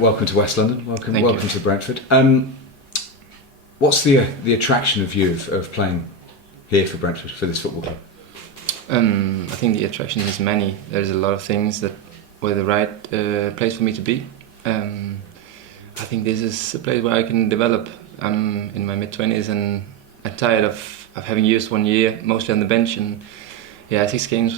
Welcome to West London. Welcome Thank you. to Brentford. What's the attraction of you of playing here for Brentford, for this football club? I think the attraction is many. There's a lot of things that were the right place for me to be. I think this is a place where I can develop. I'm in my mid-20s and I'm tired of having used 1 year mostly on the bench, and 6 games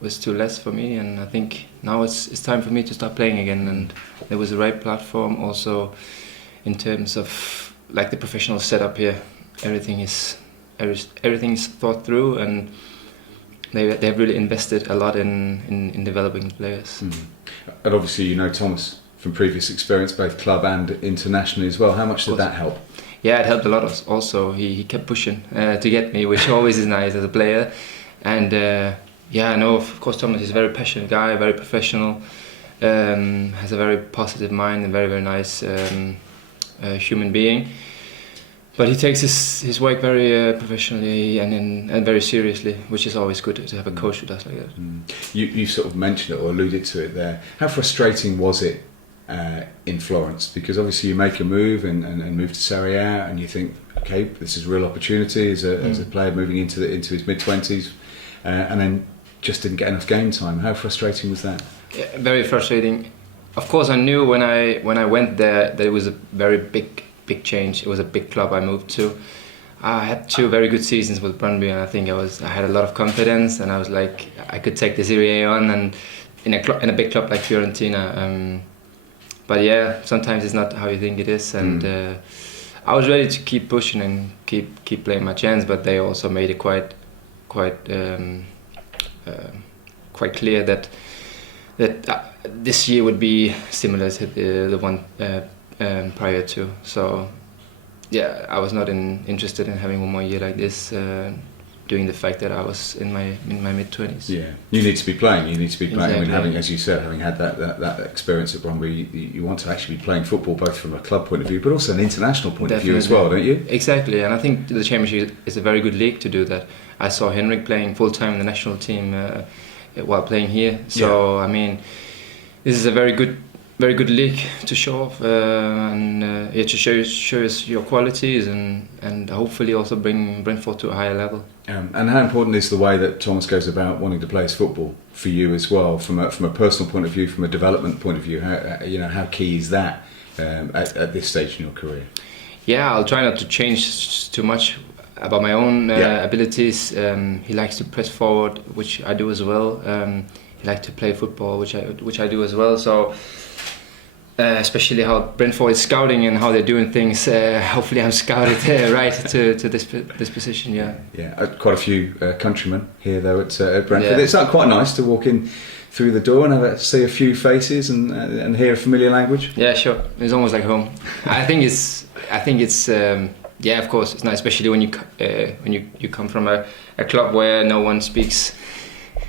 was too less for me, and I think now it's time for me to start playing again, and there was the right platform also in terms of like the professional setup here. Everything is thought through, and they've really invested a lot in developing players. And obviously you know Thomas from previous experience, both club and internationally as well. How much did that help? Yeah, it helped a lot. Also, he kept pushing to get me, which always is nice as a player. And I know of course Thomas is a very passionate guy, very professional, has a very positive mind, and very nice human being. But he takes his work very professionally and very seriously, which is always good to have a coach who does like that. You sort of mentioned it or alluded to it there. How frustrating was it in Florence? Because obviously you make a move and move to Serie A, and you think, okay, this is a real opportunity as a player moving into his mid-20s, and then just didn't get enough game time. How frustrating was that? Yeah, very frustrating. Of course, I knew when I went there that it was a very big change. It was a big club I moved to. I had 2 very good seasons with Brøndby, and I think I had a lot of confidence, and I was like, I could take the Serie A on, and in a big club like Fiorentina. But yeah, sometimes it's not how you think it is, and I was ready to keep pushing and keep playing my chance. But they also made it quite clear that this year would be similar to the one prior to. So yeah, I was not interested in having 1 more year like this, doing the fact that I was in my mid-20s. Yeah, you need to be playing. Exactly. I mean, having, as you said, having had that experience at Brøndby, you want to actually be playing football both from a club point of view, but also an international point of view as well, don't you? Exactly, and I think the Championship is a very good league to do that. I saw Henrik playing full time in the national team while playing here. So I mean, this is a very good league to show off to show us your qualities and hopefully also bring Brentford to a higher level. And how important is the way that Thomas goes about wanting to play his football for you as well, from a personal point of view, from a development point of view? How key is that at this stage in your career? Yeah, I'll try not to change too much about my own abilities. He likes to press forward, which I do as well. He likes to play football, which I do as well. So. Especially how Brentford is scouting and how they're doing things. Hopefully, I'm scouted right to this position. Yeah. Quite a few countrymen here though at Brentford. Yeah. It's quite nice to walk in through the door and see a few faces and hear a familiar language. Yeah, sure. It's almost like home. I think it's. Of course, it's nice, especially when you come from a club where no one speaks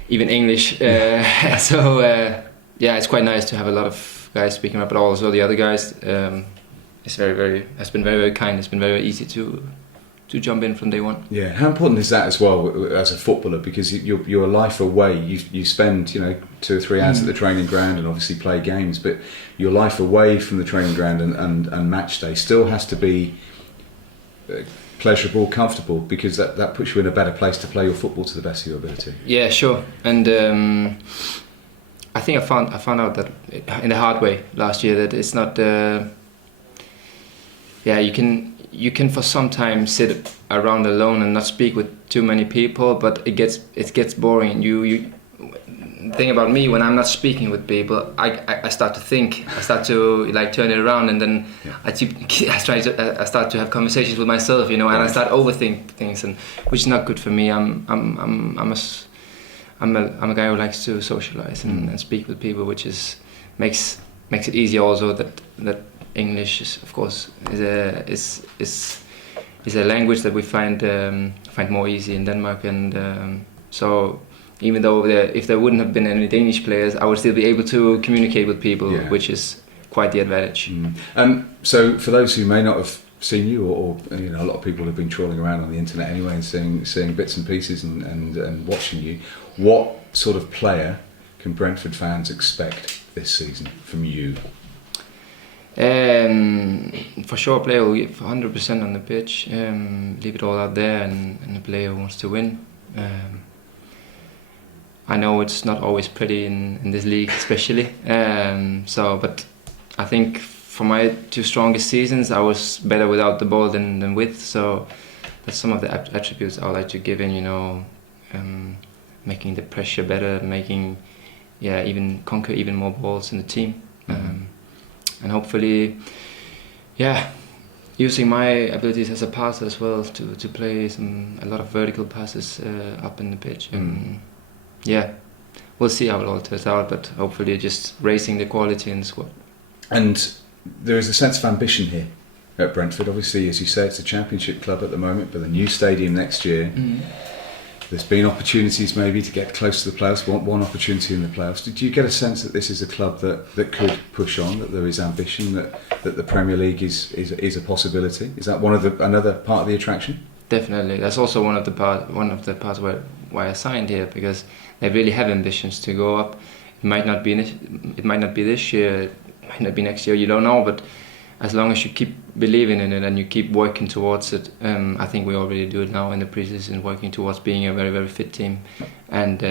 even English. It's quite nice to have a lot of guys speaking up, but also the other guys. It's has been very kind. It's been very easy to jump in from day one. Yeah, how important is that as well as a footballer? Because your life away, you spend 2 or 3 hours at the training ground and obviously play games, but your life away from the training ground and match day still has to be pleasurable, comfortable, because that puts you in a better place to play your football to the best of your ability. Yeah, sure, and. I think I found out that in the hard way last year that it's not. You can for some time sit around alone and not speak with too many people, but it gets boring. You thing about me, when I'm not speaking with people, I start to think. I start to turn it around, and then I start to have conversations with myself, and I start overthink things, and which is not good for me. I'm a guy who likes to socialize and speak with people, which makes it easier. Also, that English is, of course, is a language that we find more easy in Denmark, and so even though if there wouldn't have been any Danish players, I would still be able to communicate with people, which is quite the advantage. So for those who may not have seen you, or a lot of people have been trawling around on the internet anyway and seeing bits and pieces and watching you, what sort of player can Brentford fans expect this season from you? For sure, a player will give 100% on the pitch, leave it all out there, and a player who wants to win. I know it's not always pretty in this league, especially. But I think for my 2 strongest seasons, I was better without the ball than with. So that's some of the attributes I would like to give in. Making the pressure better, even conquer even more balls in the team. And hopefully, using my abilities as a passer as well to play a lot of vertical passes up in the pitch. We'll see how it all turns out, but hopefully just raising the quality in the squad. And there is a sense of ambition here at Brentford. Obviously, as you say, it's a championship club at the moment, but a new stadium next year. There's been opportunities maybe to get close to the playoffs, one opportunity in the playoffs. Did you get a sense that this is a club that could push on, that there is ambition, that the Premier League is a possibility? Is that another part of the attraction? Definitely. That's also one of the parts why I signed here, because they really have ambitions to go up. It might not be this year, it might not be next year, you don't know, but as long as you keep believing in it and you keep working towards it, I think we already do it now in the preseason, working towards being a very, very fit team. And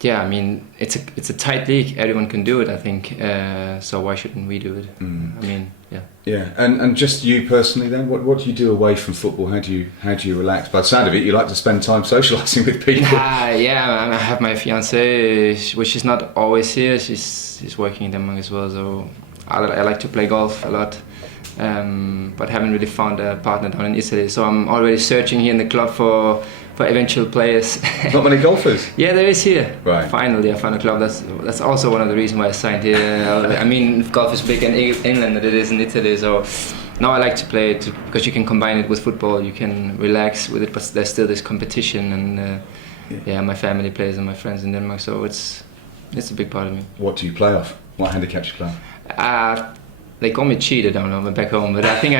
it's a tight league. Everyone can do it, I think. So why shouldn't we do it? Yeah, and just you personally then, what do you do away from football? How do you relax? By the sound of it, you like to spend time socialising with people. I have my fiancée, which is not always here. She's working in Denmark as well, so I like to play golf a lot, but haven't really found a partner down in Italy. So I'm already searching here in the club for eventual players. Not many golfers? Yeah, there is here. Right. Finally, I found a club. That's also one of the reasons why I signed here. I mean, golf is big in England than it is in Italy. So now I like to play it because you can combine it with football. You can relax with it, but there's still this competition. And my family plays and my friends in Denmark. So it's a big part of me. What do you play off? What handicaps you play off? They call me cheater down back home, but I think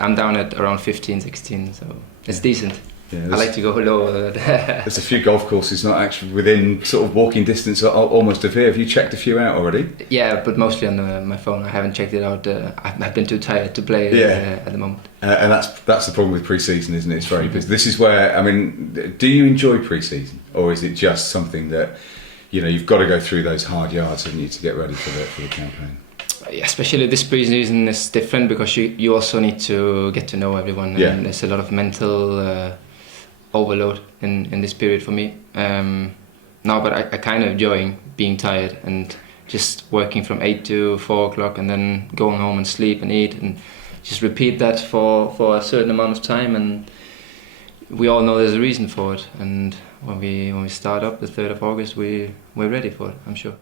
I'm down at around 15, 16, so it's decent. Yeah, I like to go lower. There's a few golf courses not actually within sort of walking distance almost of here. Have you checked a few out already? Yeah, but mostly on my phone. I haven't checked it out. I've been too tired to play at the moment. And that's the problem with pre-season, isn't it? It's very busy. This is where, I mean, do you enjoy pre-season, or is it just something that you've got to go through those hard yards, haven't you, to get ready for the campaign? Yeah, especially this pre-season is different because you also need to get to know everyone. And there's a lot of mental overload in this period for me. But I kind of enjoying being tired and just working from 8 to 4 o'clock and then going home and sleep and eat and just repeat that for a certain amount of time. And we all know there's a reason for it. And when we start up the 3rd of August, we're ready for it, I'm sure.